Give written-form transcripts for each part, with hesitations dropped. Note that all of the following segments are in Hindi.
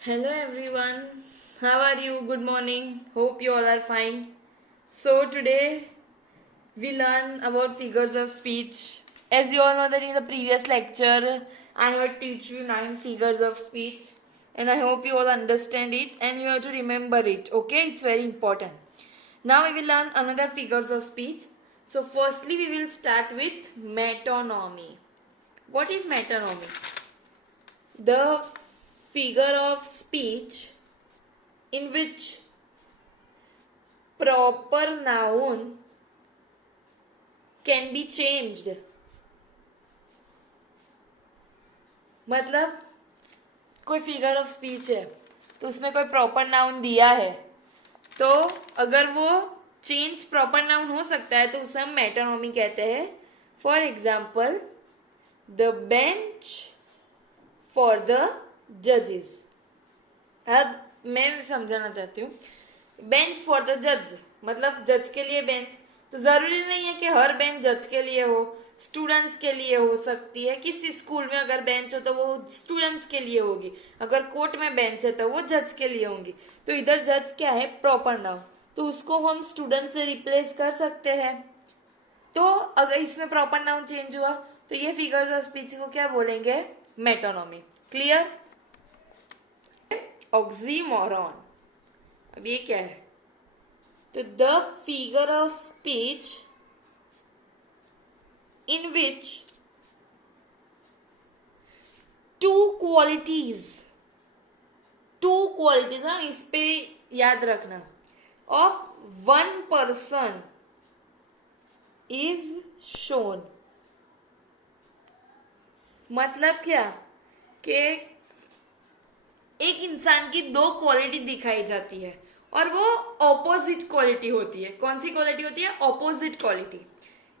Hello everyone, how are you? Good morning. Hope you all are fine. So today we learn about figures of speech. As you all know that in the previous lecture I have teach you 9 figures of speech and I hope you all understand it and you have to remember it. Okay, it's very important. Now we will learn another figures of speech. So firstly we will start with metonymy. What is metonymy? The figure of speech in which proper noun can be changed. मतलब कोई फिगर ऑफ स्पीच है तो उसमें कोई प्रॉपर नाउन दिया है तो अगर वो चेंज प्रॉपर नाउन हो सकता है तो उसे हम मेटोनॉमी कहते हैं. For example the bench for the जजेस. अब मैं समझाना चाहती हूँ. बेंच फॉर द जज मतलब जज के लिए बेंच. तो जरूरी नहीं है कि हर बेंच जज के लिए हो, स्टूडेंट्स के लिए हो सकती है. किसी स्कूल में अगर बेंच हो तो वो स्टूडेंट्स के लिए होगी. अगर कोर्ट में बेंच है तो वो जज के लिए होंगी. तो इधर जज क्या है? Proper noun. तो उसको हम स्टूडेंट से रिप्लेस कर सकते हैं. तो अगर इसमें प्रॉपर नाउन चेंज हुआ तो ये फिगर्स ऑफ स्पीच को क्या बोलेंगे? मेटोनॉमी. क्लियर? ऑक्सीमोरॉन. अब ये क्या है? तो the figure of speech in which two qualities हाँ इस पे याद रखना, of one person is shown. मतलब क्या कि एक इंसान की दो क्वालिटी दिखाई जाती है और वो ऑपोजिट क्वालिटी होती है. कौन सी क्वालिटी होती है? Opposite quality.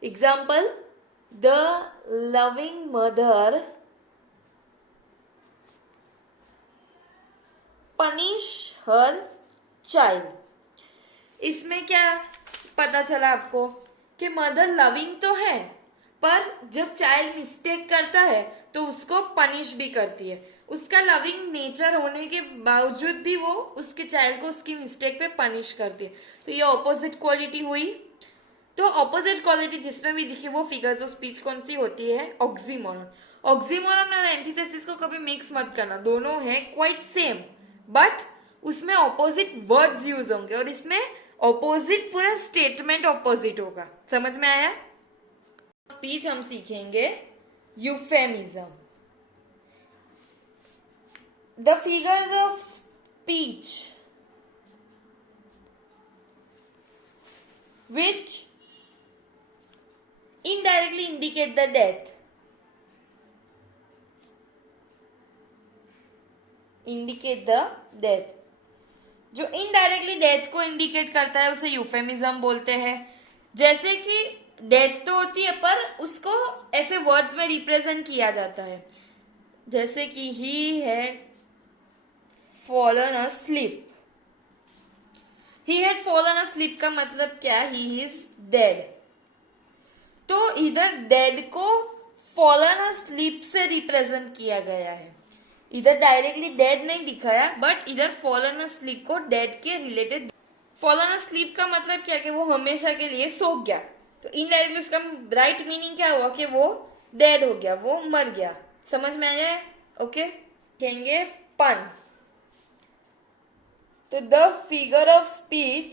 Example the loving mother punish her child. इसमें क्या पता चला आपको कि मदर लविंग तो है पर जब चाइल्ड मिस्टेक करता है तो उसको पनिश भी करती है. उसका लविंग नेचर होने के बावजूद भी वो उसके चाइल्ड को उसकी मिस्टेक पे पनिश करती है. तो ये ऑपोजिट क्वालिटी हुई. तो ऑपोजिट क्वालिटी जिसमें भी दिखे वो फिगर्स ऑफ स्पीच कौन सी होती है? ऑक्सीमोरॉन. ऑक्सीमोरॉन और एंटीथेसिस को कभी मिक्स मत करना. दोनों है क्वाइट सेम बट उसमें ऑपोजिट वर्ड्स यूज होंगे और इसमें ऑपोजिट पूरा स्टेटमेंट ऑपोजिट होगा. समझ में आया? स्पीच हम सीखेंगे euphemism. The figures of speech which indirectly indicate the death. Indicate the death. जो इनडायरेक्टली डेथ को इंडिकेट करता है उसे यूफेमिज्म बोलते हैं. जैसे कि डेथ तो होती है पर उसको ऐसे वर्ड्स में रिप्रेजेंट किया जाता है. जैसे कि he had fallen asleep. He had fallen asleep का मतलब क्या? He is dead. तो इधर डेड को फॉलन अस्लीप से रिप्रेजेंट किया गया है. इधर डायरेक्टली डेड नहीं दिखाया बट इधर फॉलन अस्लीप को डेड के रिलेटेड. फॉलन अस्लीप का मतलब क्या कि वो हमेशा के लिए सो गया. तो इनडायरेक्टली उसका राइट मीनिंग क्या हुआ कि वो डेड हो गया, वो मर गया. समझ में आया? ओके. कहेंगे पन. तो the figure of speech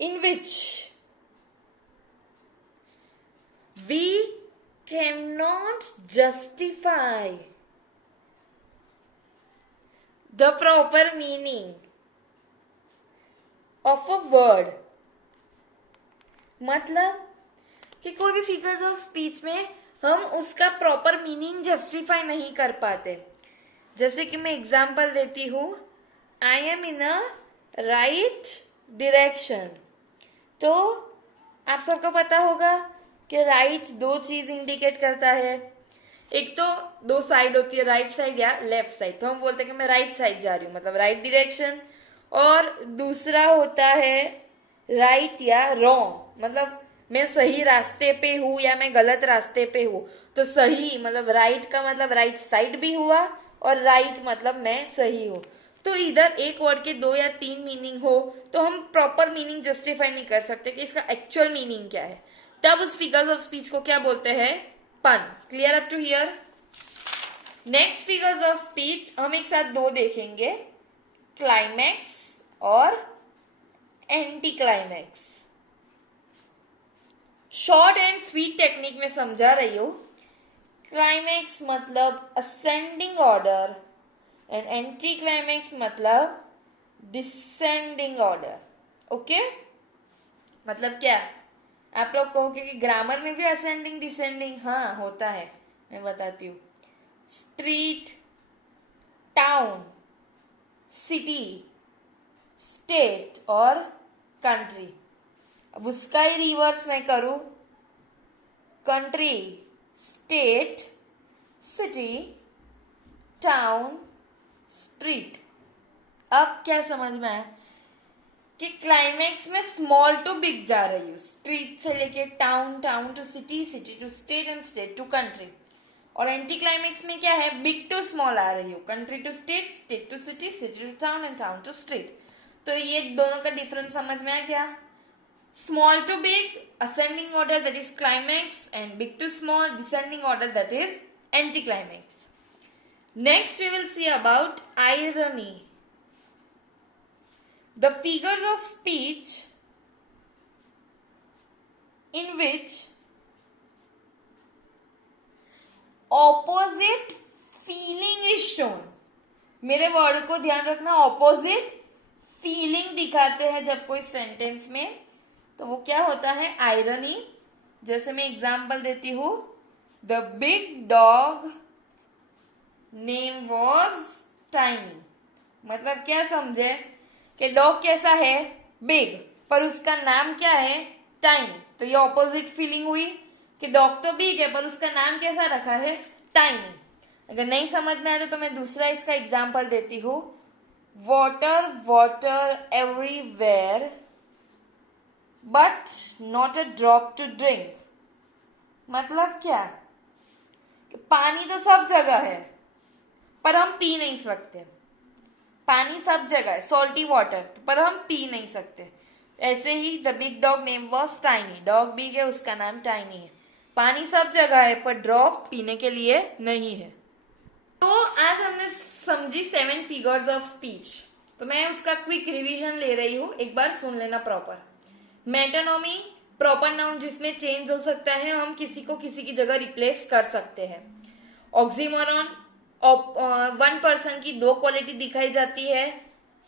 in which we cannot justify the proper meaning of a word. मतलब कि कोई भी फिगर्स ऑफ स्पीच में हम उसका प्रॉपर मीनिंग जस्टिफाई नहीं कर पाते. जैसे कि मैं एग्जांपल देती हूं, I am in a right direction. तो आप सबको पता होगा कि राइट दो चीज इंडिकेट करता है. एक तो दो साइड होती है, राइट साइड या लेफ्ट साइड. तो हम बोलते हैं कि मैं राइट साइड जा रही हूँ मतलब राइट डिरेक्शन. और दूसरा होता है राइट या रॉन्ग मतलब मैं सही रास्ते पे हूँ या मैं गलत रास्ते पे हूँ. तो सही मतलब राइट का मतलब राइट साइड भी हुआ और राइट मतलब मैं सही हूँ। तो इधर एक वर्ड के 2 या 3 मीनिंग हो तो हम प्रॉपर मीनिंग जस्टिफाई नहीं कर सकते कि इसका एक्चुअल मीनिंग क्या है, तब उस फिगर्स ऑफ स्पीच को क्या बोलते हैं, pun. Clear up to here. Next figures of speech हम एक साथ 2 देखेंगे, क्लाइमैक्स और anti climax. Short and sweet technique में समझा रही हूं। क्लाइमैक्स मतलब ascending order and anti climax मतलब डिसेंडिंग ऑर्डर। ओके, मतलब क्या, आप लोग कहोगे कि ग्रामर में भी असेंडिंग डिसेंडिंग, हाँ होता है, मैं बताती हूँ। स्ट्रीट, टाउन, सिटी, स्टेट और कंट्री। अब उसका ही रिवर्स मैं करूं, country, state, city, town, street. अब क्या समझ में आया कि क्लाइमैक्स में स्मॉल टू बिग जा रही हूँ, स्ट्रीट से लेके town, town to city, city to state and state to country. और एंटी क्लाइमैक्स में क्या है, बिग टू स्मॉल आ रही हूँ, country to state, state to city, city to town and town to street. तो ये दोनों का डिफरेंस समझ में आया क्या? Small to big, ascending order, that is climax, and big to small, descending order, that is anticlimax. Next we will see about irony. The figures of speech in which opposite feeling is shown. मेरे वर्ड को ध्यान रखना, ऑपोजिट फीलिंग दिखाते हैं जब कोई सेंटेंस में, तो वो क्या होता है, आयरनी। जैसे मैं एग्जाम्पल देती हूं, the big dog name was tiny. मतलब क्या समझे कि डॉग कैसा है, बिग, पर उसका नाम क्या है, टाइनी। तो ये ऑपोजिट फीलिंग हुई कि डॉग तो बिग है पर उसका नाम कैसा रखा है, टाइनी। अगर नहीं समझ में आया तो मैं दूसरा इसका एग्जाम्पल देती हूँ, water water everywhere but not a drop to drink. मतलब क्या कि पानी तो सब जगह है पर हम पी नहीं सकते। पानी सब जगह है, सॉल्टी वाटर, पर हम पी नहीं सकते। ऐसे ही the big dog name was Tiny, dog big है उसका नाम टाइनी है। पानी सब जगह है पर ड्रॉप पीने के लिए नहीं है। तो आज हमने समझी 7 फिगर्स ऑफ स्पीच। तो मैं उसका क्विक रिवीजन ले रही हूं, एक बार सुन लेना प्रॉपर। मेटानोमी, प्रॉपर नाउन जिसमें चेंज हो सकता है, हम किसी को किसी की जगह रिप्लेस कर सकते हैं। ऑक्सीमोरॉन, वन पर्सन की 2 क्वालिटी दिखाई जाती है,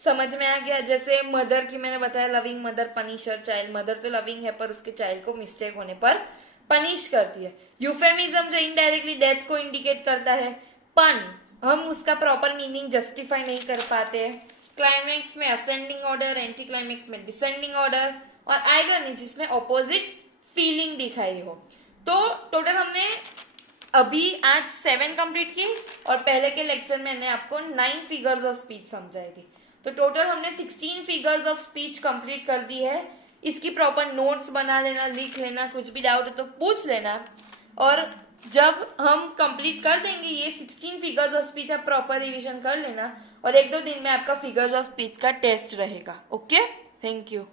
समझ में आ गया। जैसे मदर की मैंने बताया, loving mother, Punisher child. Mother तो लविंग है पर उसके चाइल्ड को मिस्टेक होने पर पनिश करती है। यूफेमिज्म जो इनडायरेक्टली डेथ को इंडिकेट करता है। पन, हम उसका प्रॉपर मीनिंग जस्टिफाई नहीं कर पाते। क्लाइमैक्स में असेंडिंग ऑर्डर, एंटी क्लाइमैक्स में डिसेंडिंग ऑर्डर, और आयरनी जिसमें ऑपोजिट फीलिंग दिखाई हो। तो टोटल हमने अभी आज 7 कंप्लीट की और पहले के लेक्चर में मैंने आपको 9 फिगर्स ऑफ स्पीच समझाई थी। तो टोटल हमने 16 फिगर्स ऑफ स्पीच कंप्लीट कर दी है। इसकी प्रॉपर नोट्स बना लेना, लिख लेना, कुछ भी डाउट है तो पूछ लेना। और जब हम कंप्लीट कर देंगे ये 16 फिगर्स ऑफ स्पीच, आप प्रॉपर रिवीजन कर लेना और 1-2 दिन में आपका फिगर्स ऑफ स्पीच का टेस्ट रहेगा। Okay, thank you.